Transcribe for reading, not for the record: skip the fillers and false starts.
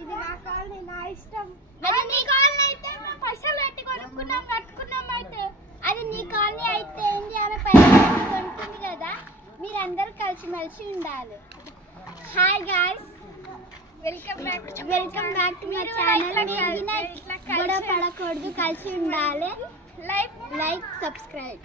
ఇది నా కాలనీ నా ఇష్టం. అది నీ కాలనీ అయితే పైసలు పెట్టి కొనుక్కున్నాం కట్టుకున్నాం. అయితే అది నీ కాలనీ అయితే ఏంటి, ఆమె పైసలు పెట్టి కొనుక్కుంది కదా. మీరందరూ కలిసిమెలిసి ఉండాలి. Hi guys, welcome back to my channel. గొడవ పడకూడదు, కలిసి ఉండాలి. Like subscribe.